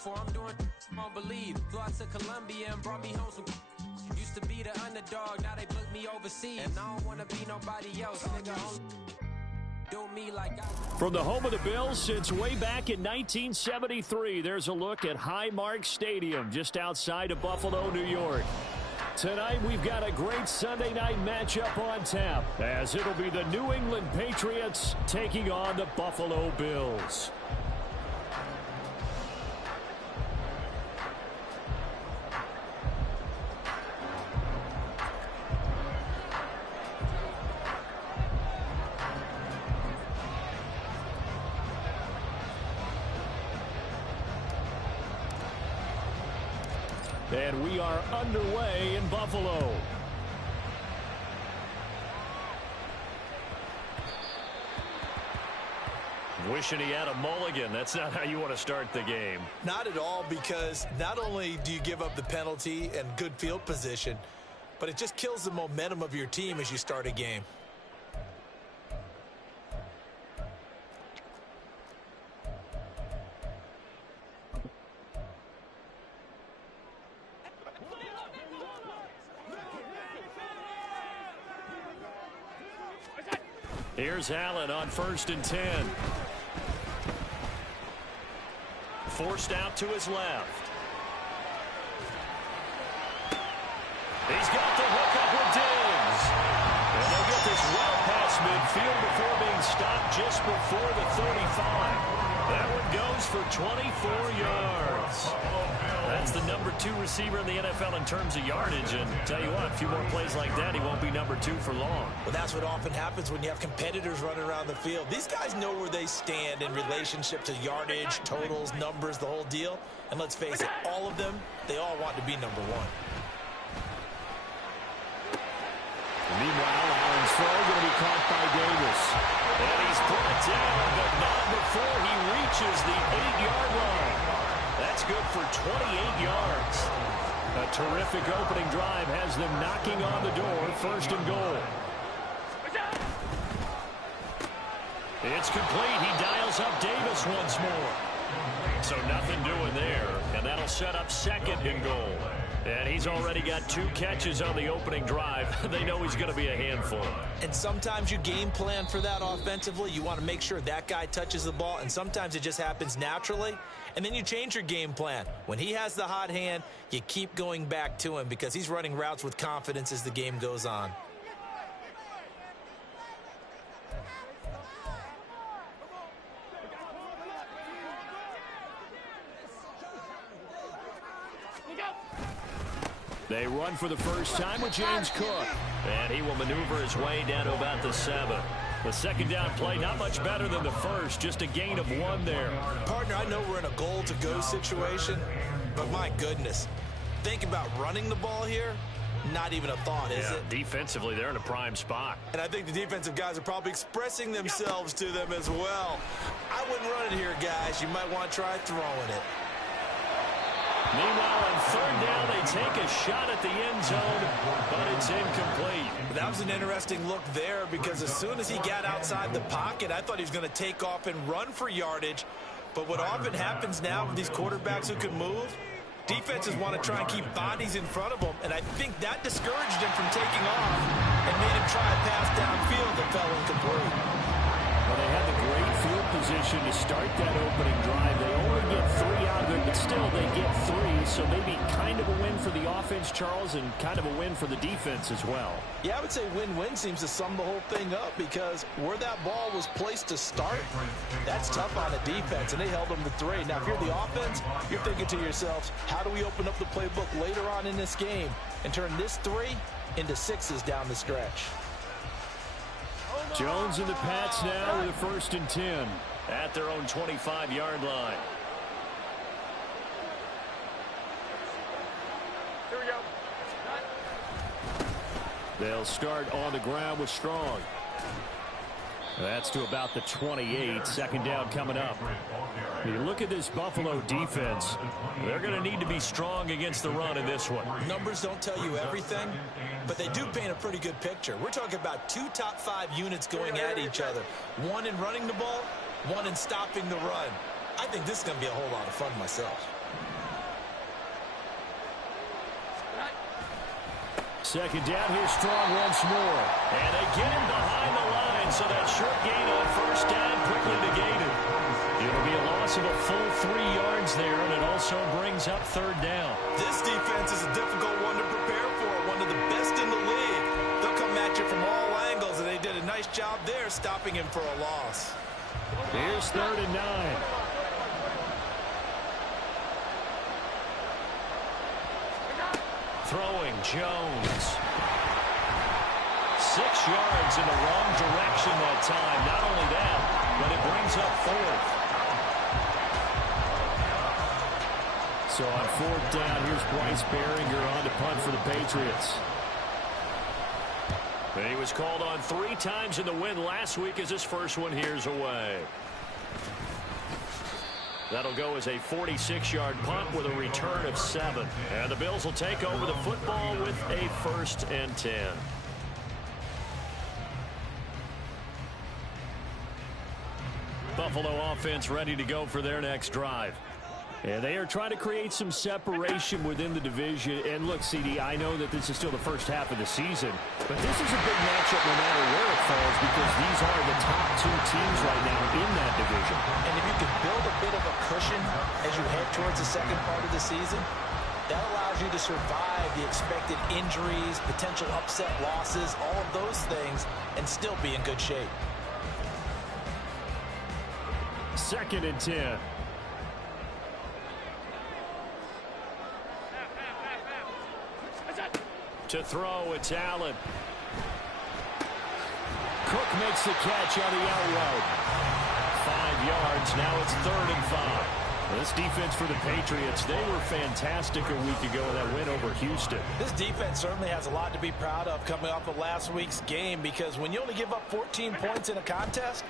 for. I'm doing won't believe. Flew out to Colombia and brought me home some. Used to be the underdog, now they book me overseas. And I don't wanna be nobody else, nigga. Do me like I... From the home of the Bills since way back in 1973, there's a look at Highmark Stadium just outside of Buffalo, New York. Tonight we've got a great Sunday night matchup on tap, as it'll be the New England Patriots taking on the Buffalo Bills. And we are underway in Buffalo. Wishing he had a mulligan. That's not how you want to start the game. Not at all, because not only do you give up the penalty and good field position, but it just kills the momentum of your team as you start a game. Here's Allen on 1st and 10. Forced out to his left. He's got the hookup with Diggs. And they'll get this well past midfield before being stopped just before the 35. That one goes for 24 yards. That's the number 2 receiver in the NFL in terms of yardage. And tell you what, a few more plays like that, he won't be number 2 for long. Well, that's what often happens when you have competitors running around the field. These guys know where they stand in relationship to yardage, totals, numbers, the whole deal. And let's face it, all of them, they all want to be number 1. Meanwhile, Allen's throw going to be caught by Davis. And he's put it down, but not before he reaches the 8-yard line. That's good for 28 yards. A terrific opening drive has them knocking on the door, 1st and goal. It's complete. He dials up Davis once more. So nothing doing there, and that'll set up 2nd and goal. And he's already got 2 catches on the opening drive. They know he's going to be a handful. And sometimes you game plan for that offensively. You want to make sure that guy touches the ball, and sometimes it just happens naturally. And then you change your game plan. When he has the hot hand, you keep going back to him because he's running routes with confidence as the game goes on. They run for the first time with James Cook. And he will maneuver his way down to about the 7. The 2nd down play, not much better than the first. Just a gain of 1 there. Partner, I know we're in a goal-to-go situation, but my goodness. Think about running the ball here. Not even a thought, is it? Defensively, they're in a prime spot. And I think the defensive guys are probably expressing themselves to them as well. I wouldn't run it here, guys. You might want to try throwing it. Meanwhile, on 3rd down, they take a shot at the end zone, but it's incomplete. That was an interesting look there because as soon as he got outside the pocket, I thought he was going to take off and run for yardage. But what often happens now with these quarterbacks who can move, defenses want to try and keep bodies in front of them, and I think that discouraged him from taking off and made him try a pass downfield that fell incomplete. Well, they had the great field position to start that opening drive. They only get 3 out of it, but still they get 3. So maybe kind of a win for the offense, Charles, and kind of a win for the defense as well. Yeah, I would say win-win seems to sum the whole thing up because where that ball was placed to start, that's tough on the defense, and they held them to 3. Now, if you're the offense, you're thinking to yourselves, how do we open up the playbook later on in this game and turn this 3 into 6s down the stretch? Jones and the Pats now with a 1st and 10 at their own 25-yard line. Here we go. They'll start on the ground with Strong. That's to about the 28. 2nd down coming up. You look at this Buffalo defense. They're going to need to be strong against the run in this one. Numbers don't tell you everything, but they do paint a pretty good picture. We're talking about 2 top 5 units going at each other. 1 in running the ball, 1 in stopping the run. I think this is going to be a whole lot of fun myself. Second down, here's Strong once more. And they get him behind the line, so that short gain on first down quickly negated. It'll be a loss of a full 3 yards there, and it also brings up third down. This defense is a difficult one to prepare for, one of the best in the league. They'll come at you from all angles, and they did a nice job there stopping him for a loss. Here's 3rd and 9. Throwing Jones. 6 yards in the wrong direction that time. Not only that, but it brings up 4th. So on 4th down, here's Bryce Behringer on to punt for the Patriots. And he was called on 3 times in the win last week as his first one here's away. That'll go as a 46-yard punt with a return of 7. And the Bills will take over the football with a 1st and 10. Buffalo offense ready to go for their next drive. And they are trying to create some separation within the division. And look, CD, I know that this is still the first half of the season, but this is a big matchup no matter where it falls because these are the top 2 teams right now in that division. And if you can build a bit of a cushion as you head towards the second part of the season, that allows you to survive the expected injuries, potential upset losses, all of those things, and still be in good shape. 2nd and 10. To throw, it's Allen. Cook makes the catch on the out route. 5 yards. Now it's 3rd and 5. This defense for the Patriots, they were fantastic a week ago in that win over Houston. This defense certainly has a lot to be proud of coming off of last week's game because when you only give up 14 points in a contest,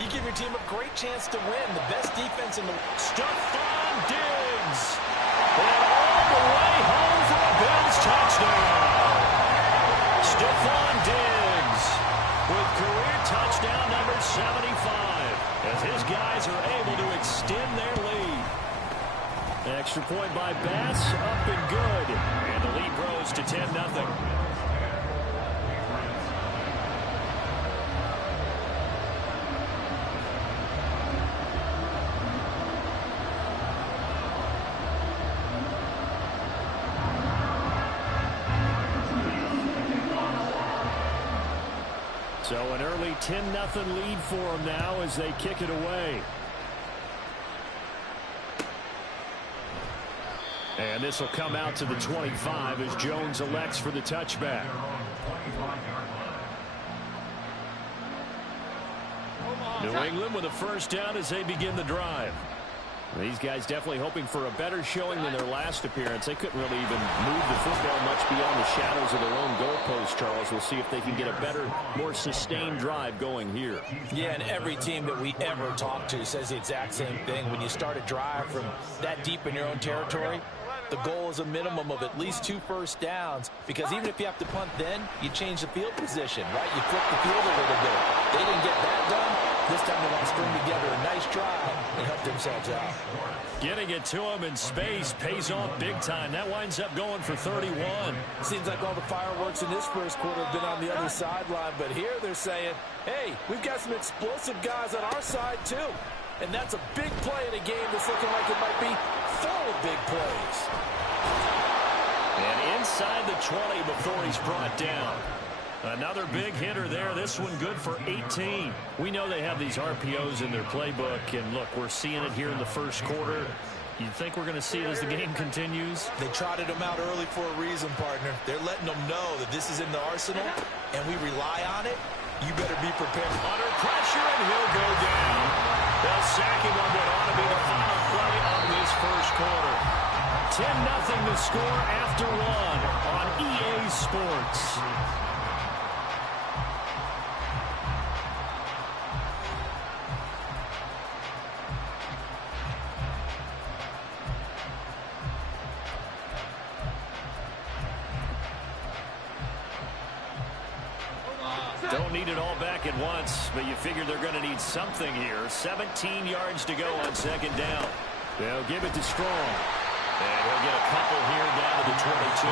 you give your team a great chance to win. The best defense in the... Stephon Diggs. And all the way home for a Bills touchdown. Stephon Diggs with career touchdown number 75 as his guys are able to extend their lead. Extra point by Bass, up and good. And the lead grows to 10-0. So an early 10-0 lead for them now as they kick it away. And this will come out to the 25 as Jones elects for the touchback. New England with a first down as they begin the drive. These guys definitely hoping for a better showing than their last appearance. They couldn't really even move the football much beyond the shadows of their own goalpost, Charles. We'll see if they can get a better, more sustained drive going here. Yeah, and every team that we ever talk to says the exact same thing. When you start a drive from that deep in your own territory, the goal is a minimum of at least 2 first downs because even if you have to punt then, you change the field position, right? You flip the field a little bit. They didn't get that done. This time they want to string together a nice drive and help themselves out. Getting it to him in space pays off big time. That winds up going for 31. Seems like all the fireworks in this first quarter have been on the other sideline, but here they're saying, hey, we've got some explosive guys on our side too. And that's a big play in a game that's looking like it might be full of big plays. And inside the 20 before he's brought down. Another big hitter there. This one good for 18. We know they have these RPOs in their playbook, and look, we're seeing it here in the first quarter. You think we're going to see it as the game continues? They trotted him out early for a reason, partner. They're letting them know that this is in the arsenal, and we rely on it. You better be prepared. Under pressure, and he'll go down. They'll sack him on what ought to be the final play of this first quarter. 10-0 to score after 1 on EA Sports. Don't need it all back at once, but you figure they're going to need something here. 17 yards to go on second down. They'll give it to Strong. And he'll get a couple here down to the 22.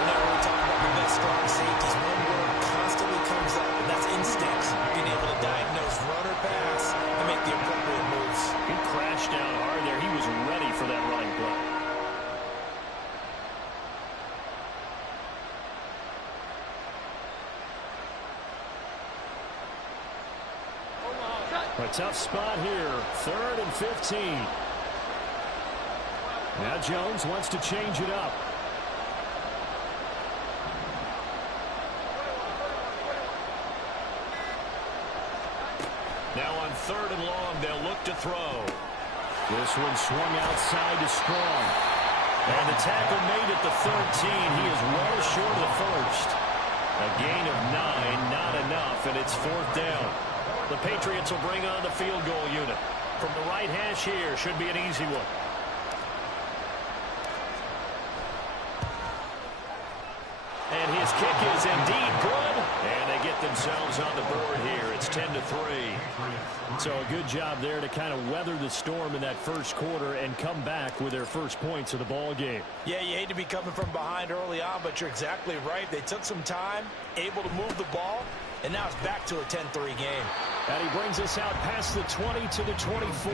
Whenever we talk about the best strong safeties, one word constantly comes up, and that's instincts. Being able to diagnose run or pass and make the appropriate moves. He crashed down hard there. He was ready for that running play. A tough spot here. 3rd and 15. Now Jones wants to change it up. Now on 3rd and long, they'll look to throw. This one swung outside to Strong. And the tackle made at the 13. He is well short of the first. A gain of 9, not enough, and it's 4th down. The Patriots will bring on the field goal unit. From the right hash here, should be an easy one. And his kick is indeed good. And they get themselves on the board here. It's 10-3. So a good job there to kind of weather the storm in that first quarter and come back with their first points of the ball game. Yeah, you hate to be coming from behind early on, but you're exactly right. They took some time, able to move the ball, and now it's back to a 10-3 game. And he brings us out past the 20 to the 24.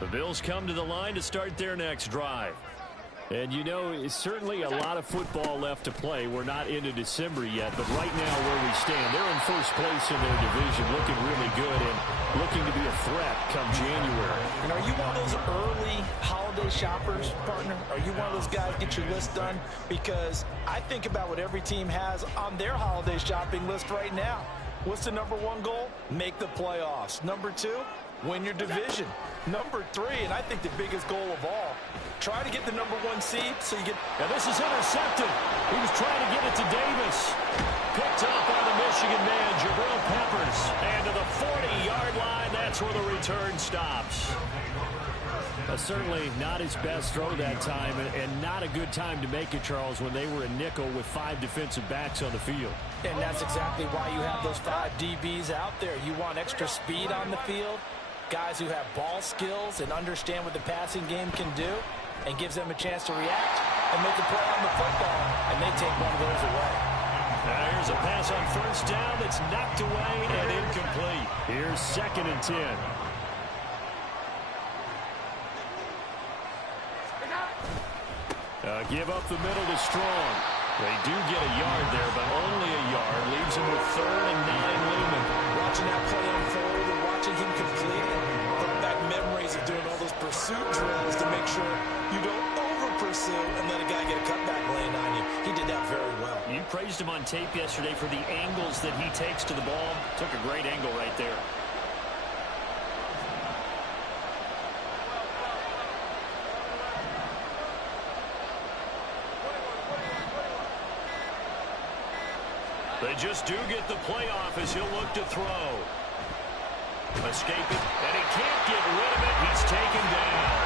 The Bills come to the line to start their next drive. And, you know, it's certainly a lot of football left to play. We're not into December yet, but right now where we stand, they're in first place in their division, looking really good and looking to be a threat come January. And are you one of those early holiday shoppers, partner? Are you one of those guys get your list done? Because I think about what every team has on their holiday shopping list right now. What's the #1 goal? Make the playoffs. #2, win your division. #3, and I think the biggest goal of all, try to get the #1 seed so you get... Now this is intercepted. He was trying to get it to Davis. Picked up by the Michigan man, Jabril Peppers. And to the 40-yard line, that's where the return stops. Certainly not his best throw that time, and not a good time to make it, Charles, when they were in nickel with 5 defensive backs on the field. And that's exactly why you have those 5 DBs out there. You want extra speed on the field, guys who have ball skills and understand what the passing game can do, and gives them a chance to react and make a play on the football, and they take one of those away. Now here's a pass on first down that's knocked away and incomplete. Here's 2nd and 10. Give up the middle to Strong. They do get a yard there, but only a yard. Leaves him with 3rd and 9 looming. Watching that play unfold and watching him complete it, brought back memories of doing all those pursuit drills to make sure you don't over-pursue and let a guy get a cutback land on you. He did that very well. You praised him on tape yesterday for the angles that he takes to the ball. Took a great angle right there. They just do get the playoff as he'll look to throw. Escape it, and he can't get rid of it. He's taken down.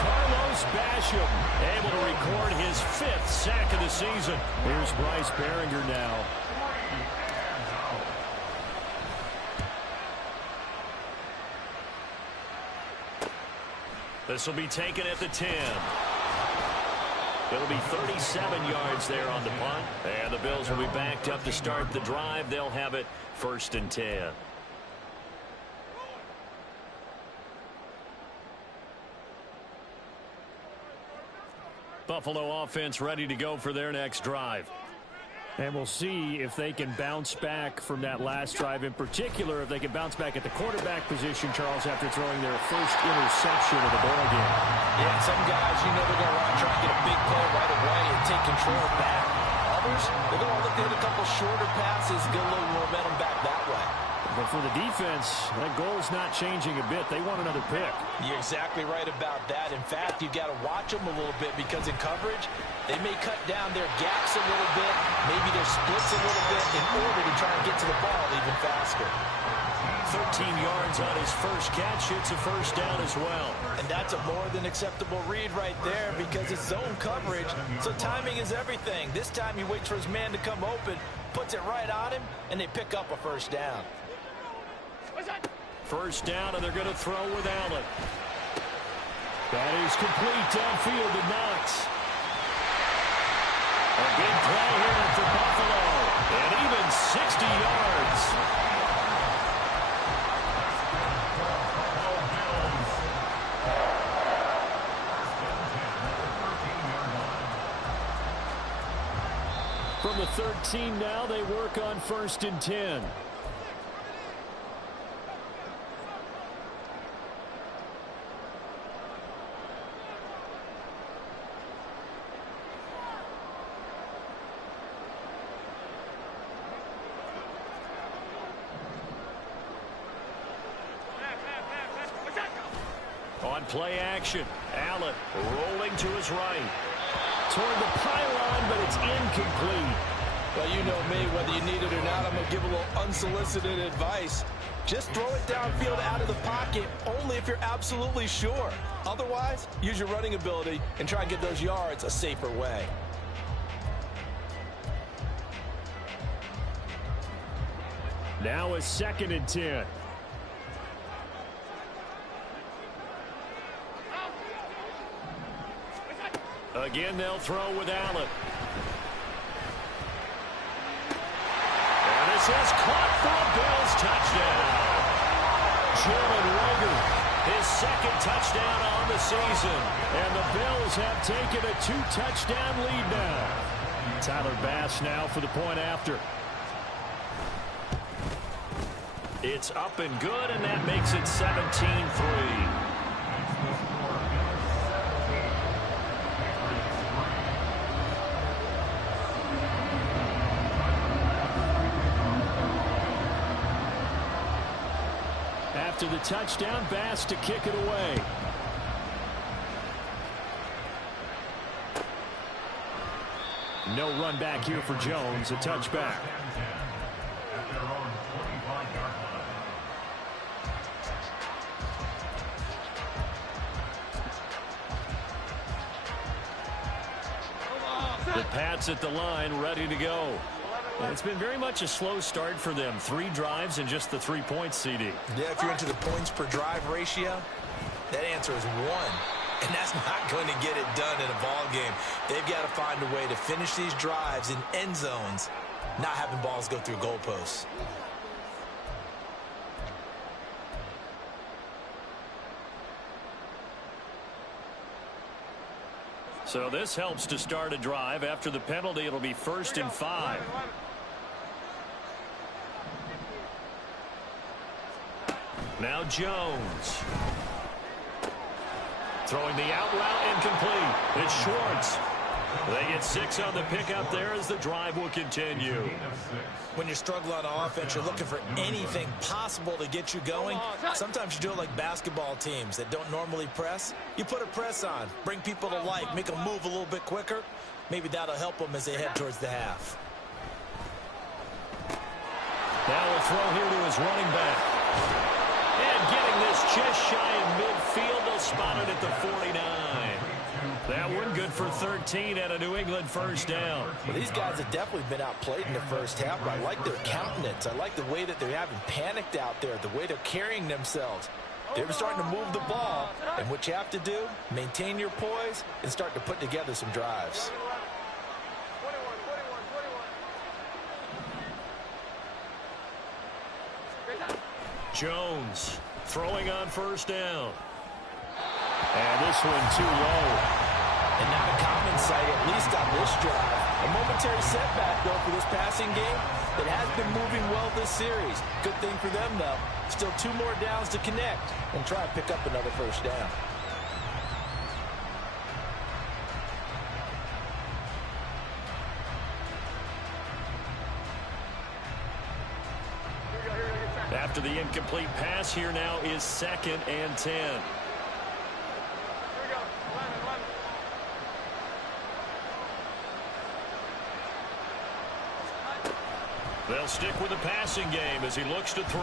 Carlos Basham able to record his 5th sack of the season. Here's Bryce Behringer now. This will be taken at the 10. It'll be 37 yards there on the punt. And the Bills will be backed up to start the drive. They'll have it 1st and 10. Buffalo offense ready to go for their next drive. And we'll see if they can bounce back from that last drive. In particular, if they can bounce back at the quarterback position, Charles, after throwing their first interception of the ball game. Yeah, some guys, you know, they're going to want to try and get a big play right away and take control back. covers, they're going to look to hit a couple shorter passes, get a little momentum back that way. But for the defense, that goal's not changing a bit. They want another pick. You're exactly right about that. In fact, you've got to watch them a little bit because in coverage, they may cut down their gaps a little bit, maybe their splits a little bit in order to try and get to the ball even faster. 13 yards on his first catch. It's a first down as well. And that's a more than acceptable read right there because it's zone coverage, so timing is everything. This time he waits for his man to come open, puts it right on him, and they pick up a first down. First down, and they're going to throw with Allen. That is complete downfield to Knox. A big play here for Buffalo, and even 60 yards. From the 13 now, they work on 1st and 10. On play action, Allen rolling to his right. Toward the pylon, but it's incomplete. Well, you know me, whether you need it or not, I'm going to give a little unsolicited advice. Just throw it downfield out of the pocket, only if you're absolutely sure. Otherwise, use your running ability and try and get those yards a safer way. Now a 2nd and 10. Again, they'll throw with Allen. And this is caught for a Bills touchdown. Jalen Reagor, his 2nd touchdown on the season. And the Bills have taken a 2-touchdown lead now. Tyler Bass now for the point after. It's up and good, and that makes it 17-3. After the touchdown, Bass to kick it away. No run back here for Jones, a touchback. The Pats at the line, ready to go. And it's been very much a slow start for them. 3 drives and just the 3 points, CD. Yeah, if you're into the points per drive ratio, that answer is 1. And that's not going to get it done in a ball game. They've got to find a way to finish these drives in end zones, not having balls go through goalposts. So this helps to start a drive. After the penalty, it'll be 1st and 5. Now Jones. Throwing the out route incomplete. It's Schwartz. They get 6 on the pickup there as the drive will continue. When you struggle on offense, you're looking for anything possible to get you going. Sometimes you do it like basketball teams that don't normally press. You put a press on, bring people to life, make them move a little bit quicker. Maybe that'll help them as they head towards the half. Now a throw here to his running back. And getting this just shy in midfield, they'll spot it at the 49. That one good for 13 and a New England first down. Well, these guys have definitely been outplayed in the first half, but I like their countenance. I like the way that they haven't panicked out there, the way they're carrying themselves. They're starting to move the ball, and what you have to do, maintain your poise and start to put together some drives. Jones throwing on first down. And this one too low. And not a common sight, at least on this drive. A momentary setback, though, for this passing game that has been moving well this series. Good thing for them, though. Still 2 more downs to connect and try and pick up another first down. After the incomplete pass, here now is 2nd and 10. They'll stick with the passing game as he looks to throw.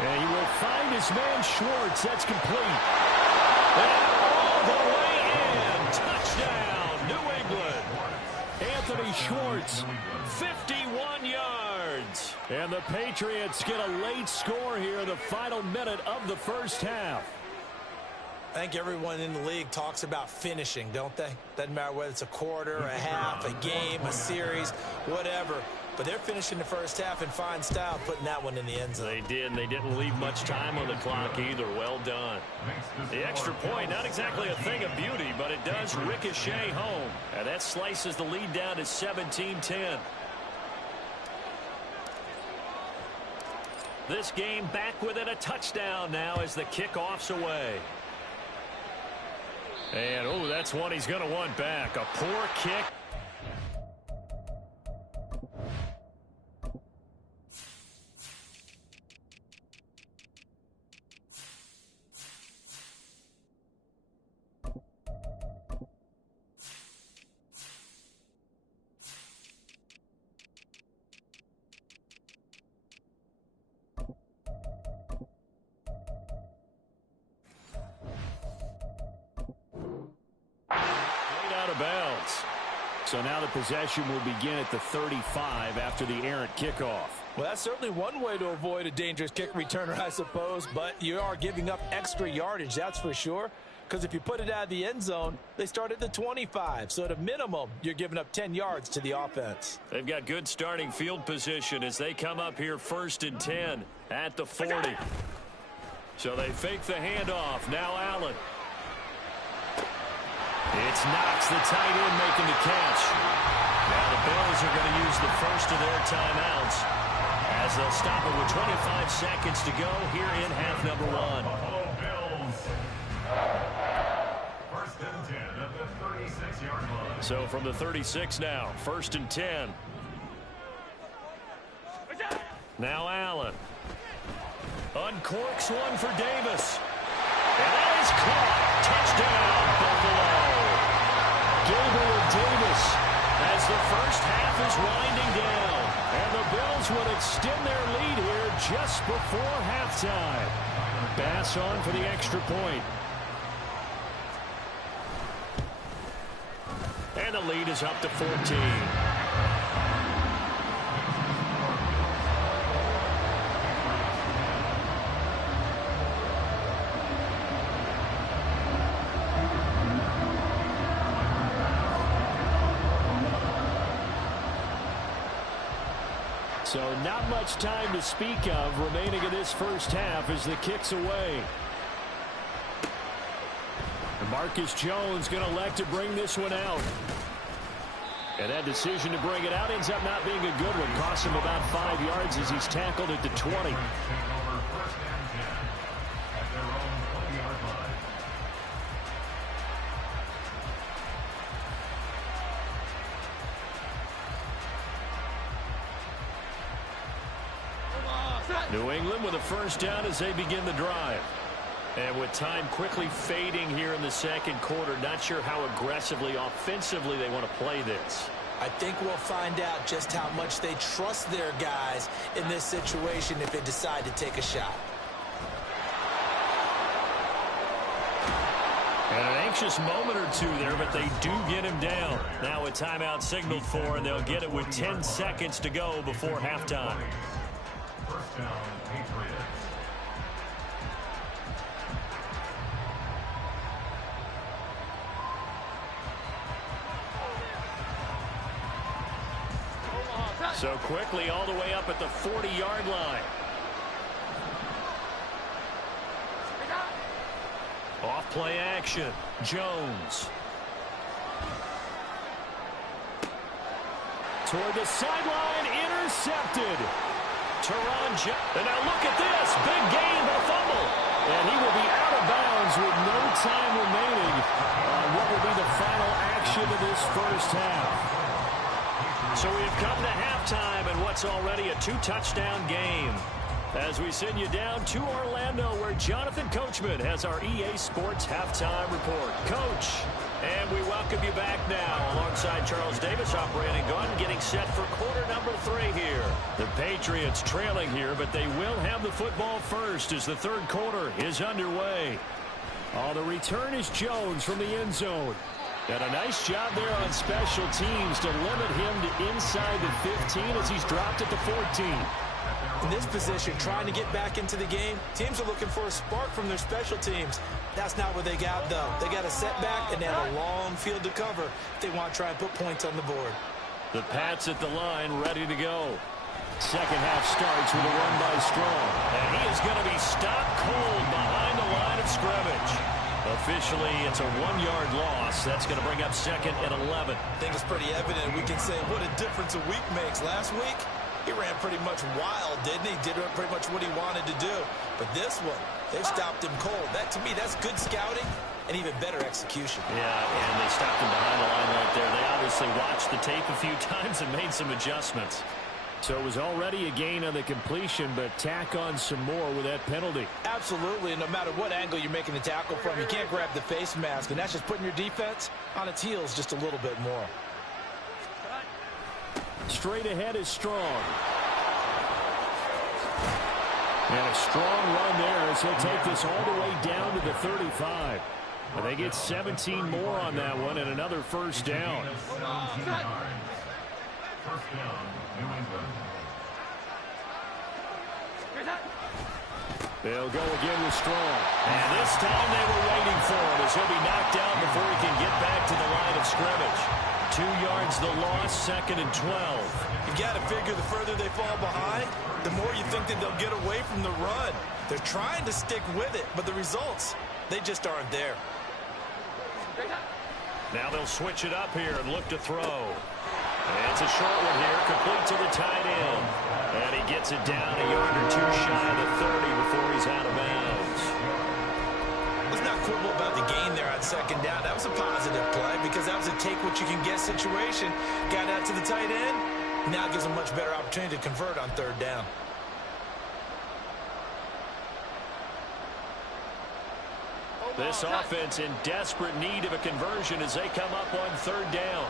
And he will find his man Schwartz. That's complete. And all the way in. Touchdown, New England. Anthony Schwartz, 51 yards. And the Patriots get a late score here in the final minute of the first half. I think everyone in the league talks about finishing, don't they? Doesn't matter whether it's a quarter, a half, a game, a series, whatever. But they're finishing the first half in fine style, putting that one in the end zone. They did, and they didn't leave much time on the clock either. Well done. The extra point, not exactly a thing of beauty, but it does ricochet home. And that slices the lead down to 17-10. This game back within a touchdown now as the kickoff's away. And, oh, that's one he's going to want back. A poor kick. Bounds. So now the possession will begin at the 35 after the errant kickoff. Well, that's certainly one way to avoid a dangerous kick returner, I suppose, but you are giving up extra yardage, that's for sure, because if you put it out of the end zone, they start at the 25, so at a minimum, you're giving up 10 yards to the offense. They've got good starting field position as they come up here 1st and 10 at the 40. So they fake the handoff. Now Allen. It's Knox, the tight end, making the catch. Now the Bills are going to use the first of their timeouts as they'll stop it with 25 seconds to go here in half number 1. First and 10 at the 36-yard line. So from the 36 now, 1st and 10. Now Allen. Uncorks one for Davis. And that is caught. Touchdown, Buffalo. Gabriel Davis as the first half is winding down. And the Bills would extend their lead here just before halftime. Bass on for the extra point. And the lead is up to 14. So not much time to speak of remaining in this first half as the kick's away. And Marcus Jones going to elect to bring this one out. And that decision to bring it out ends up not being a good one. Costs him about 5 yards as he's tackled at the 20. New England with a first down as they begin the drive. And with time quickly fading here in the second quarter, not sure how aggressively, offensively they want to play this. I think we'll find out just how much they trust their guys in this situation if they decide to take a shot. And an anxious moment or two there, but they do get him down. Now a timeout signaled for, and they'll get it with 10 seconds to go before halftime. First down, Patriot. So quickly all the way up at the 40-yard line. Off play action. Jones. Toward the sideline, intercepted. Teron Jones. And now look at this. Big gain, the fumble. And he will be out of bounds with no time remaining on what will be the final action of this first half. So we have come to halftime in what's already a 2-touchdown game. As we send you down to Orlando, where Jonathan Coachman has our EA Sports Halftime Report. Coach, and we welcome you back now alongside Charles Davis, operating gun, getting set for quarter number 3 here. The Patriots trailing here, but they will have the football first as the third quarter is underway. The return is Jones from the end zone. And a nice job there on special teams to limit him to inside the 15 as he's dropped at the 14. In this position, trying to get back into the game, teams are looking for a spark from their special teams. That's not what they got, though. They got a setback, and they have a long field to cover if they want to try and put points on the board. The Pats at the line, ready to go. Second half starts with a run by Strong. And he is going to be stopped cold behind the line of scrimmage. Officially, it's a 1-yard loss. That's going to bring up second and 11. I think it's pretty evident. We can say what a difference a week makes. Last week, he ran pretty much wild, didn't he? Did pretty much what he wanted to do. But this one, they stopped him cold. That, to me, that's good scouting and even better execution. Yeah, and they stopped him behind the line right there. They obviously watched the tape a few times and made some adjustments. So it was already a gain on the completion, but tack on some more with that penalty. Absolutely, and no matter what angle you're making the tackle from, you can't grab the face mask, and that's just putting your defense on its heels just a little bit more. Straight ahead is Strong. And a strong run there as he'll take this all the way down to the 35. And they get 17 more on that one and another first down. First down, New England. They'll go again with Strong. And this time they were waiting for him as he'll be knocked down before he can get back to the line of scrimmage. 2 yards the loss, second and 12. You got to figure the further they fall behind, the more you think that they'll get away from the run. They're trying to stick with it, but the results, they just aren't there. Now they'll switch it up here and look to throw. And it's a short one here, complete to the tight end. And he gets it down a yard or two shy of the 30 before he's out of bounds. Let's not quibble about the gain there on second down. That was a positive play because that was a take-what-you-can-get situation. Got out to the tight end. Now it gives them a much better opportunity to convert on third down. This offense in desperate need of a conversion as they come up on third down.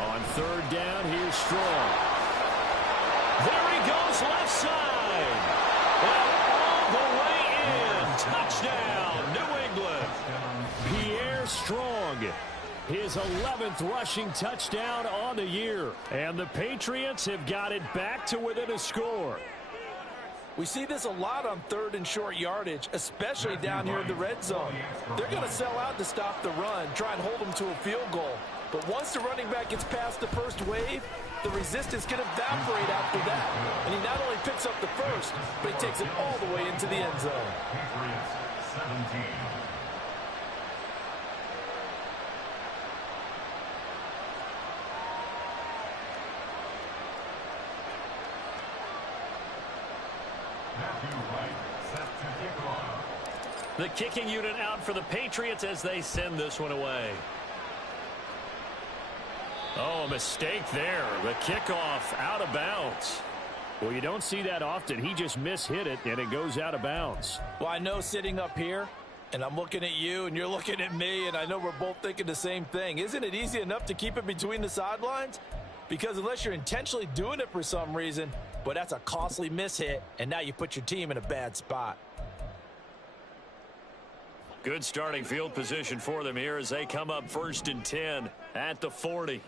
On third down, here's Strong. There he goes left side. And all the way in. Touchdown, New England. Pierre Strong. His 11th rushing touchdown on the year. And the Patriots have got it back to within a score. We see this a lot on third and short yardage, especially down here in the red zone. They're going to sell out to stop the run, try and hold them to a field goal. But once the running back gets past the first wave, the resistance can evaporate after that. And he not only picks up the first, but he takes it all the way into the end zone. Patriots 17. The kicking unit out for the Patriots as they send this one away. Oh, a mistake there. The kickoff out of bounds. Well, you don't see that often. He just mishit it, and it goes out of bounds. Well, I know sitting up here, and I'm looking at you, and you're looking at me, and I know we're both thinking the same thing. Isn't it easy enough to keep it between the sidelines? Because unless you're intentionally doing it for some reason, but that's a costly mishit, and now you put your team in a bad spot. Good starting field position for them here as they come up first and 10 at the 40.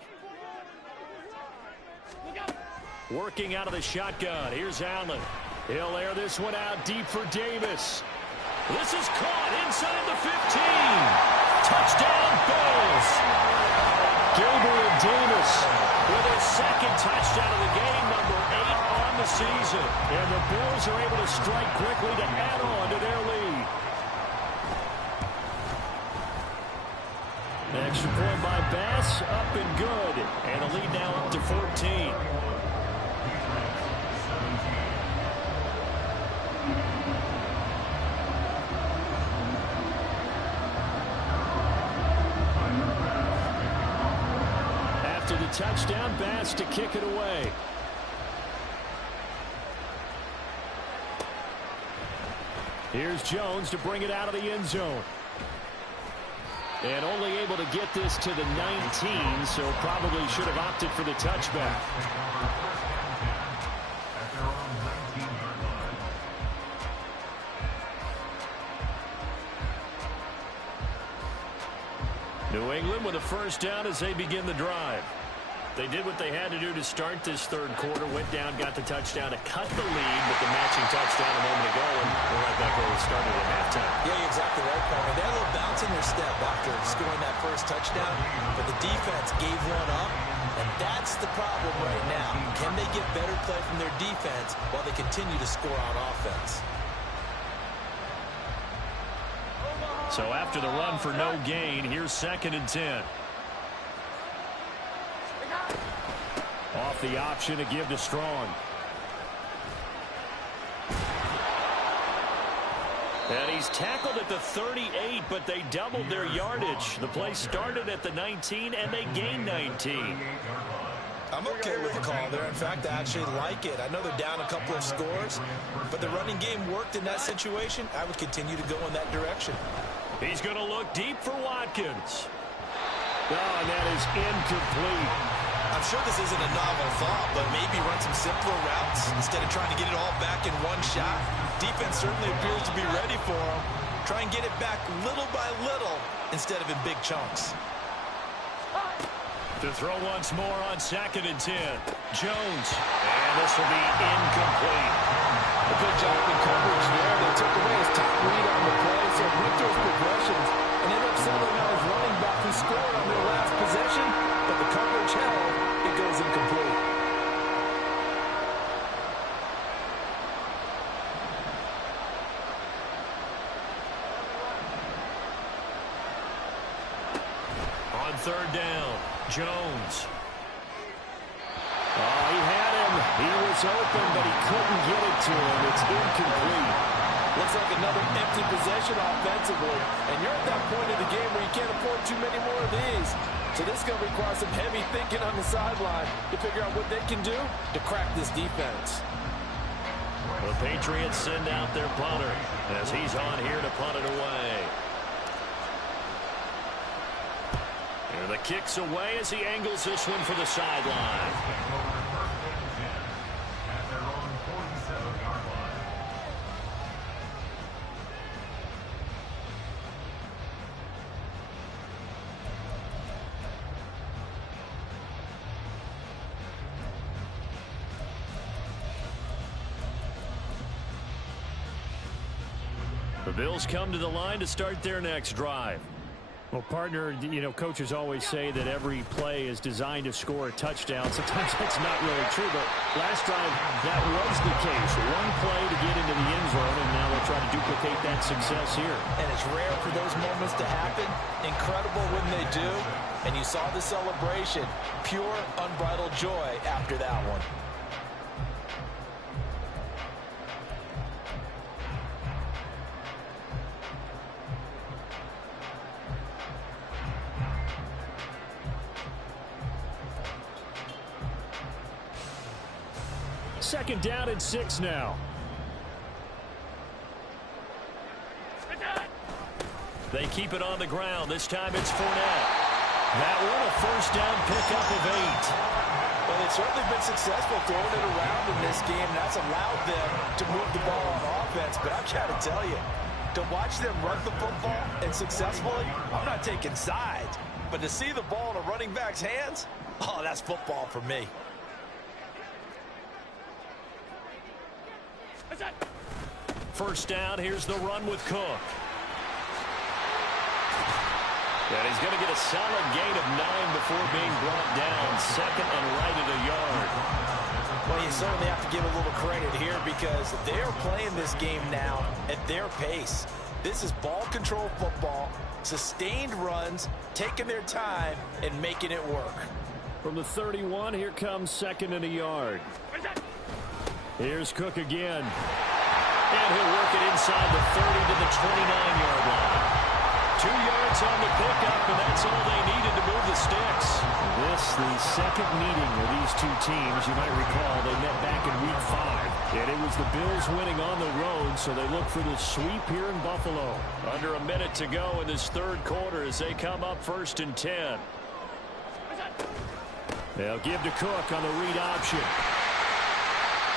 Working out of the shotgun. Here's Allen. He'll air this one out deep for Davis. This is caught inside the 15. Touchdown, Bills. Gabriel Davis with his second touchdown of the game, number 8 on the season. And the Bills are able to strike quickly to add on to their lead. Extra point by Bass, up and good. And the lead now up to 14. touchdown pass to kick it away. Here's Jones to bring it out of the end zone. And only able to get this to the 19, so probably should have opted for the touchback. New England with a first down as they begin the drive. They did what they had to do to start this third quarter. Went down, got the touchdown to cut the lead, but the matching touchdown a moment ago, and we're right back where we started at halftime. Yeah, you're exactly right, Paul. They had a little bounce in their step after scoring that first touchdown, but the defense gave one up, and that's the problem right now. Can they get better play from their defense while they continue to score on offense? So after the run for no gain, here's 2nd and 10. Off the option to give to Strong. And he's tackled at the 38, but they doubled their yardage. The play started at the 19, and they gained 19. I'm okay with the call there. In fact, I actually like it. I know they're down a couple of scores, but the running game worked in that situation. I would continue to go in that direction. He's going to look deep for Watkins. Oh, and that is incomplete. I'm sure this isn't a novel thought, but maybe run some simpler routes instead of trying to get it all back in one shot. Defense certainly appears to be ready for him. Try and get it back little by little instead of in big chunks. To throw once more on 2nd and 10. Jones. And this will be incomplete. A good job in coverage there. They took away his top read on the play, so went through his progressions and ended up settling on his running back who scored on their last possession, but the coverage held. It goes incomplete. On 3rd down, Jones. Oh, he had him. He was open, but he couldn't get it to him. It's incomplete. Looks like another empty possession offensively, and you're at that point in the game where you can't afford too many more of these. So this is going to require some heavy thinking on the sideline to figure out what they can do to crack this defense. The Patriots send out their punter as he's on here to punt it away. And the kick's away as he angles this one for the sideline. At their own 47-yard line. The Bills come to the line to start their next drive. Well, partner, you know, coaches always say that every play is designed to score a touchdown. Sometimes that's not really true, but last drive, that was the case. One play to get into the end zone, and now they'll try to duplicate that success here. And it's rare for those moments to happen. Incredible when they do. And you saw the celebration. Pure, unbridled joy after that one. Second down and 6 now. They keep it on the ground. This time it's Fournette. That one a first down pickup of 8. Well, they've certainly been successful throwing it around in this game. That's allowed them to move the ball on offense. But I've got to tell you, to watch them run the football and successfully, I'm not taking sides. But to see the ball in a running back's hands, oh, that's football for me. First down, here's the run with Cook. And he's going to get a solid gain of 9 before being brought down. Second and right at a yard. Well, you certainly have to give a little credit here because they're playing this game now at their pace. This is ball control football, sustained runs, taking their time, and making it work. From the 31, here comes second and a yard. Here's Cook again. And he'll work it inside the 30 to the 29-yard line. 2 2 yards on the pickup, and that's all they needed to move the sticks. This, the second meeting of these two teams. You might recall they met back in Week 5. And it was the Bills winning on the road, so they look for the sweep here in Buffalo. Under a minute to go in this third quarter as they come up 1st and 10. They'll give to Cook on the read option.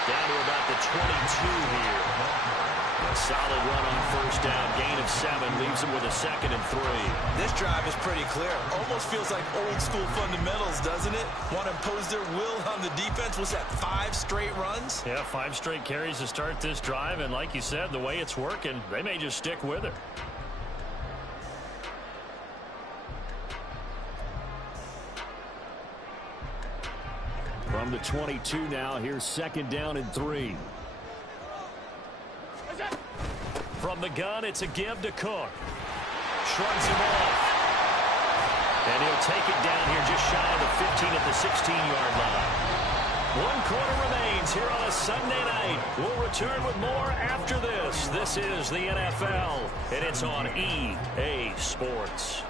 Down to about the 22 here. A solid run on 1st down. Gain of 7 leaves them with a 2nd and 3. This drive is pretty clear. Almost feels like old school fundamentals, doesn't it? Want to impose their will on the defense. Was that 5 straight runs? Yeah, 5 straight carries to start this drive. And like you said, the way it's working, they may just stick with it. From the 22 now, here's 2nd down and 3. From the gun, it's a give to Cook. Shrugs him off. And he'll take it down here just shy of the 15 at the 16-yard line. 1 quarter remains here on a Sunday night. We'll return with more after this. This is the NFL, and it's on EA Sports.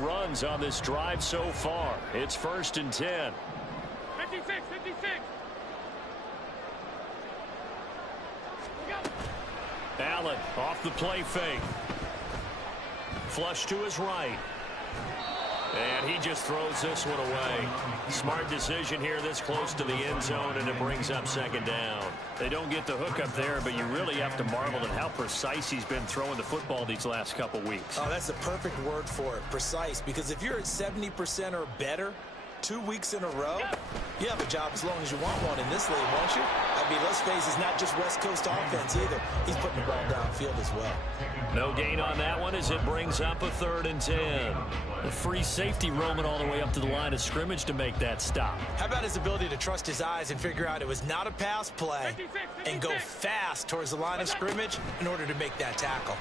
Runs on this drive so far. It's 1st and 10. 56. Allen off the play fake. Flush to his right. And he just throws this one away. Smart decision here this close to the end zone, and it brings up 2nd down. They don't get the hook up there, but you really have to marvel at how precise he's been throwing the football these last couple weeks. Oh, that's the perfect word for it, precise. Because if you're at 70% or better 2 weeks in a row, you have a job as long as you want one in this league, won't you? I mean, let's face it, it's not just West Coast offense either. He's putting the ball downfield as well. No gain on that one as it brings up a 3rd and 10. A free safety roaming all the way up to the line of scrimmage to make that stop. How about his ability to trust his eyes and figure out it was not a pass play and go fast towards the line of scrimmage in order to make that tackle?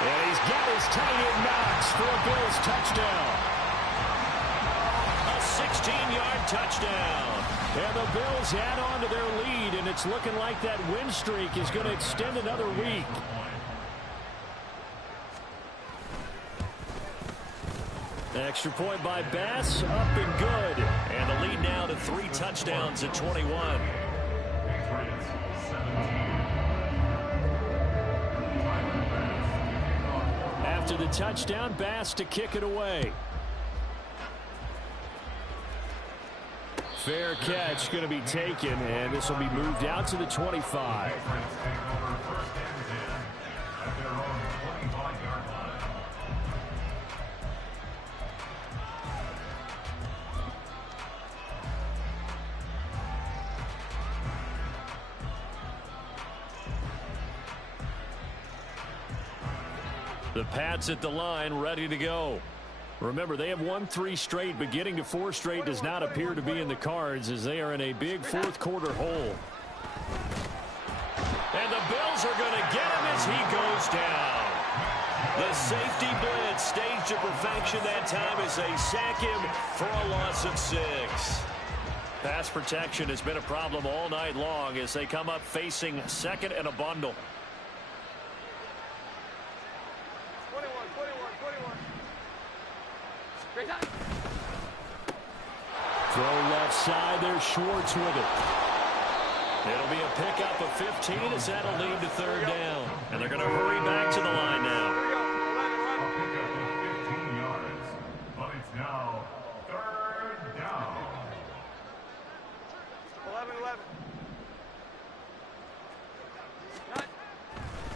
And he's got his tight end Knox for a Bills touchdown. A 16-yard touchdown. And the Bills add on to their lead, and it's looking like that win streak is going to extend another week. Extra point by Bass, up and good. And the lead now to 3 touchdowns at 21. After the touchdown, Bass to kick it away. Fair catch going to be taken, and this will be moved out to the 25. The Pats at the line, ready to go. Remember, they have won 3 straight, but getting to 4 straight does not appear to be in the cards as they are in a big 4th quarter hole. And the Bills are going to get him as he goes down. The safety blitz staged to perfection that time as they sack him for a loss of 6. Pass protection has been a problem all night long as they come up facing 2nd and a bundle. 21. Throw left side, there's Schwartz with it. It'll be a pickup of 15 as that'll lead to 3rd down. And they're going to hurry back to the line now. A pickup of 15 yards, but it's now 3rd down. 11.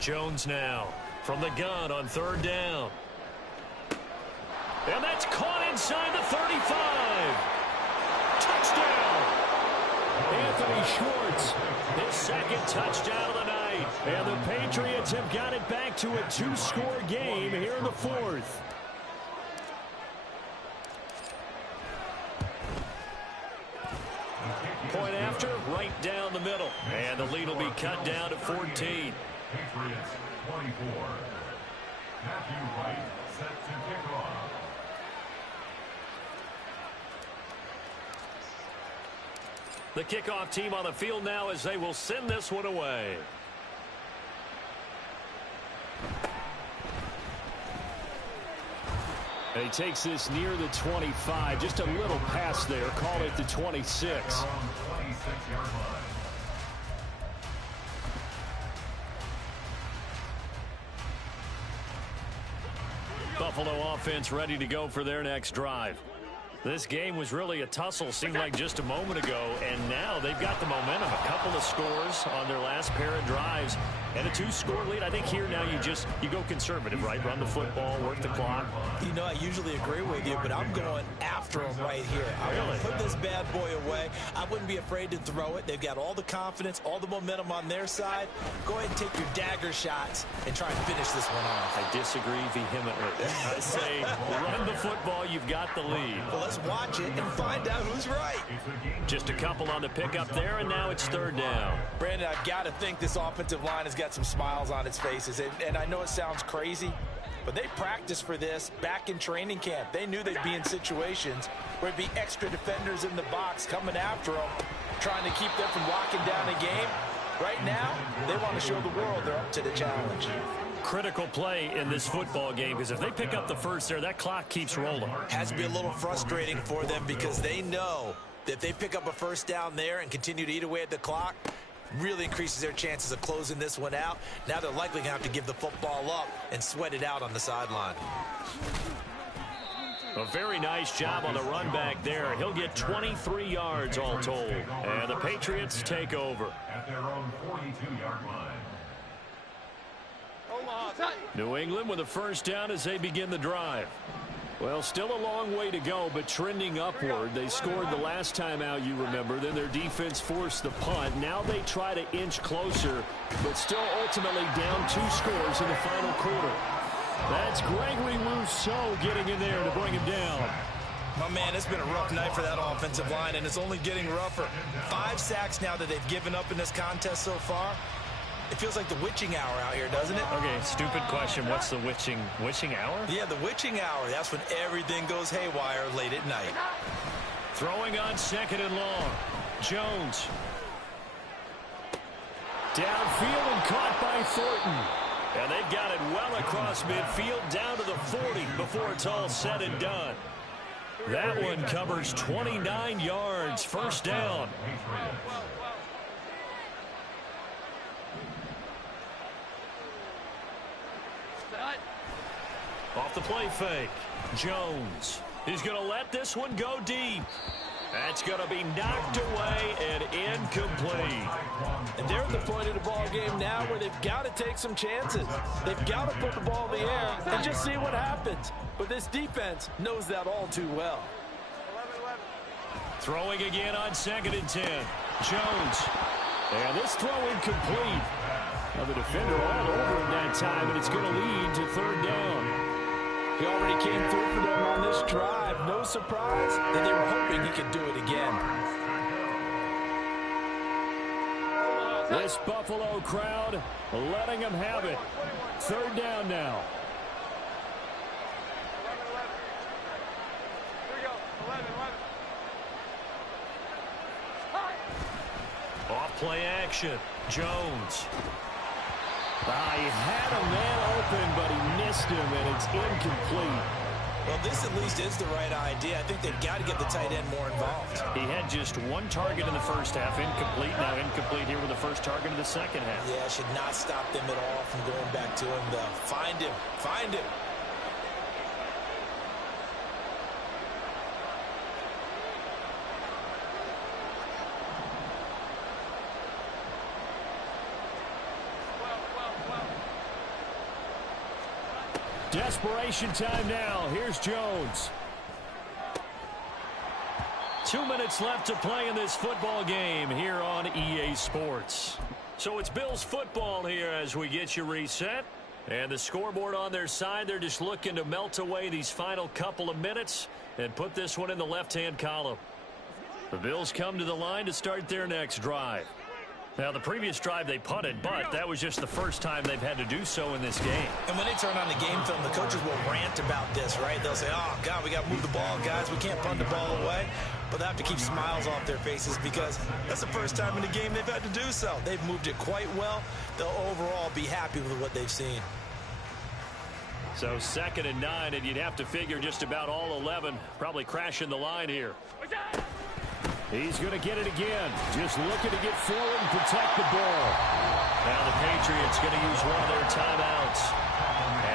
Jones now from the gun on 3rd down. And that's caught inside the 35. Touchdown. Anthony Schwartz, His 2nd touchdown of the night. and the Patriots have got it back to a 2-score game here in the 4th. Point after, right down the middle. And the lead will be cut down to 14. Patriots 24, Matthew White set to kick off. The kickoff team on the field now as they will send this one away. He takes this near the 25. Just a little pass there. Call it the 26. Buffalo offense ready to go for their next drive. This game was really a tussle, seemed like just a moment ago, and now they've got the momentum. A couple of scores on their last pair of drives, and a 2-score lead. I think here now you go conservative, right? Run the football, work the clock. You know, I usually agree with you, but I'm going after him right here. I want to put this bad boy away. I wouldn't be afraid to throw it. They've got all the confidence, all the momentum on their side. Go ahead and take your dagger shots and try and finish this one off. I disagree vehemently. I say run the football, you've got the lead. Well, let's watch it and find out who's right. Just a couple on the pickup there, and now it's 3rd down. Brandon, I've got to think this offensive line has got some smiles on its faces. And I know it sounds crazy, but they practiced for this back in training camp. They knew they'd be in situations where it'd be extra defenders in the box coming after them, trying to keep them from locking down a game. Right now, they want to show the world they're up to the challenge. Critical play in this football game, because if they pick up the first there, that clock keeps rolling. Has to be a little frustrating for them because they know that if they pick up a first down there and continue to eat away at the clock, really increases their chances of closing this one out. Now they're likely going to have to give the football up and sweat it out on the sideline. A very nice job on the run back there. He'll get 23 yards all told. And the Patriots take over. At their own 42-yard line. New England with a first down as they begin the drive. Well, still a long way to go, but trending upward. They scored the last time out, you remember. Then their defense forced the punt. Now they try to inch closer, but still ultimately down 2 scores in the final quarter. That's Gregory Rousseau getting in there to bring him down. My man, it's been a rough night for that offensive line, and it's only getting rougher. 5 sacks now that they've given up in this contest so far. It feels like the witching hour out here, doesn't it? Okay, stupid question. What's the witching hour? Yeah, the witching hour. That's when everything goes haywire late at night. Throwing on 2nd and long. Jones. Downfield and caught by Thornton. And they've got it well across midfield down to the 40 before it's all said and done. That one covers 29 yards. First down. Off the play fake. Jones. He's going to let this one go deep. That's going to be knocked away and incomplete. And they're at the point of the ball game now where they've got to take some chances. They've got to put the ball in the air and just see what happens. But this defense knows that all too well. 11-11. Throwing again on 2nd and 10. Jones. And this throw incomplete. Now the defender all over him that time, and it's going to lead to 3rd down. He already came through for them on this drive. No surprise that they were hoping he could do it again. This Buffalo crowd letting them have it. 3rd down now. 11-11. Here we go. 11-11. Off play action. Jones. He had a man open, but he missed him, and it's incomplete. Well, this at least is the right idea. I think they've got to get the tight end more involved. He had just 1 target in the first half. Incomplete. Now incomplete here with the first target of the second half. Yeah, should not stop them at all from going back to him, though. Find him. Find him. Desperation time now. Here's Jones. 2 minutes left to play in this football game here on EA Sports. So it's Bills football here as we get you reset. And the scoreboard on their side, they're just looking to melt away these final couple of minutes and put this one in the left-hand column. The Bills come to the line to start their next drive. Now, the previous drive they punted, but that was just the first time they've had to do so in this game. And when they turn on the game film, the coaches will rant about this, right? They'll say, oh, God, we got to move the ball, guys. We can't punt the ball away. But they have to keep smiles off their faces because that's the first time in the game they've had to do so. They've moved it quite well. They'll overall be happy with what they've seen. So 2nd and 9, and you'd have to figure just about all 11 probably crashing the line here. He's going to get it again. Just looking to get forward and protect the ball. Now the Patriots going to use one of their timeouts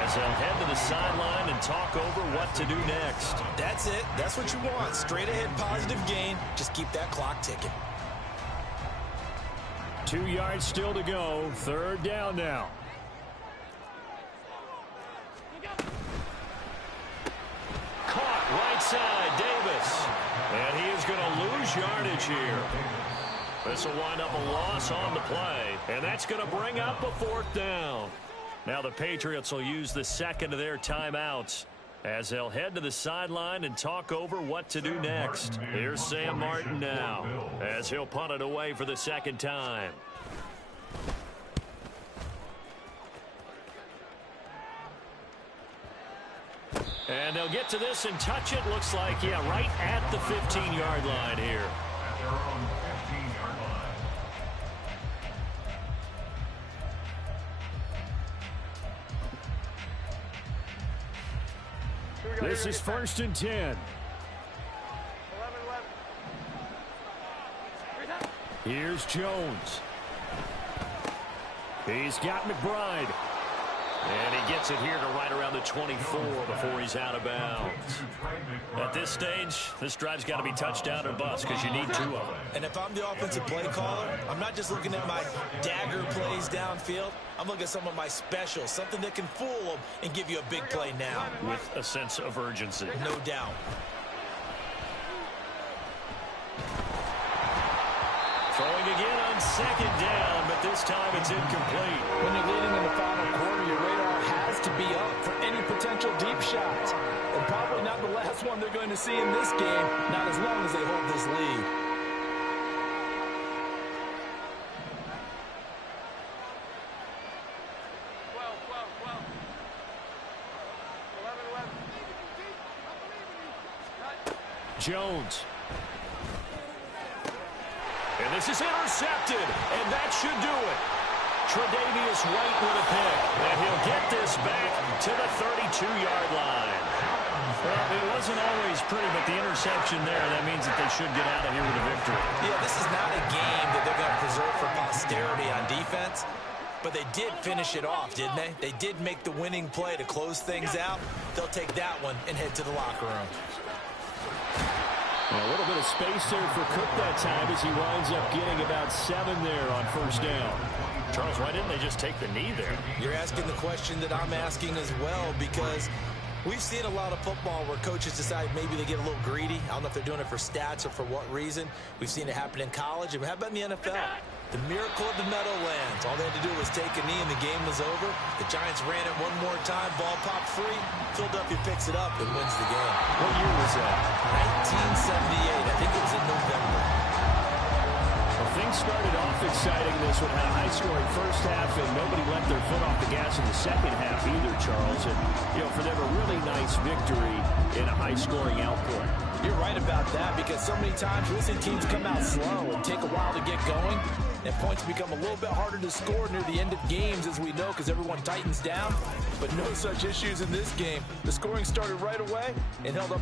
as they'll head to the sideline and talk over what to do next. That's it. That's what you want. Straight ahead positive gain. Just keep that clock ticking. 2 yards still to go. 3rd down now. Caught right side, Davis. And he is going to lose yardage here. This will wind up a loss on the play. And that's going to bring up a 4th down. Now the Patriots will use the 2nd of their timeouts as they'll head to the sideline and talk over what to do next. Here's Sam Martin now as he'll punt it away for the 2nd time. And they'll get to this and touch it. Looks like, yeah, right at the 15-yard line here. At their own 15-yard line. This is 1st and 10. 11. Here's Jones. He's got McBride. And he gets it here to right around the 24 before he's out of bounds. At this stage, this drive's got to be touchdown or bust because you need 2 of them. And if I'm the offensive play caller, I'm not just looking at my dagger plays downfield. I'm looking at some of my specials, something that can fool them and give you a big play now. With a sense of urgency. No doubt. Throwing again on 2nd down, but this time it's incomplete. When you're leading in the final quarter, your radar has to be up for any potential deep shots. And probably not the last one they're going to see in this game, not as long as they hold this lead. Jones. And this is intercepted, and that should do it. Tre'Davious White with a pick, and he'll get this back to the 32-yard line. Well, it wasn't always pretty, but the interception there, that means that they should get out of here with a victory. Yeah, this is not a game that they're going to preserve for posterity on defense, but they did finish it off, didn't they? They did make the winning play to close things out. They'll take that one and head to the locker room. And a little bit of space there for Cook that time as he winds up getting about 7 there on 1st down. Charles, why didn't they just take the knee there? You're asking the question that I'm asking as well, because we've seen a lot of football where coaches decide maybe they get a little greedy. I don't know if they're doing it for stats or for what reason. We've seen it happen in college. And how about in the NFL? The miracle of the Meadowlands. All they had to do was take a knee and the game was over. The Giants ran it one more time. Ball popped free. Philadelphia picks it up and wins the game. What year was that? 1978. I think it was in November. Well, things started off exciting. This one had a high-scoring first half, and nobody let their foot off the gas in the second half either, Charles. And, you know, for them, a really nice victory in a high-scoring output. You're right about that, because so many times we'll see teams come out slow and take a while to get going, and points become a little bit harder to score near the end of games, as we know, because everyone tightens down. But no such issues in this game. The scoring started right away and held up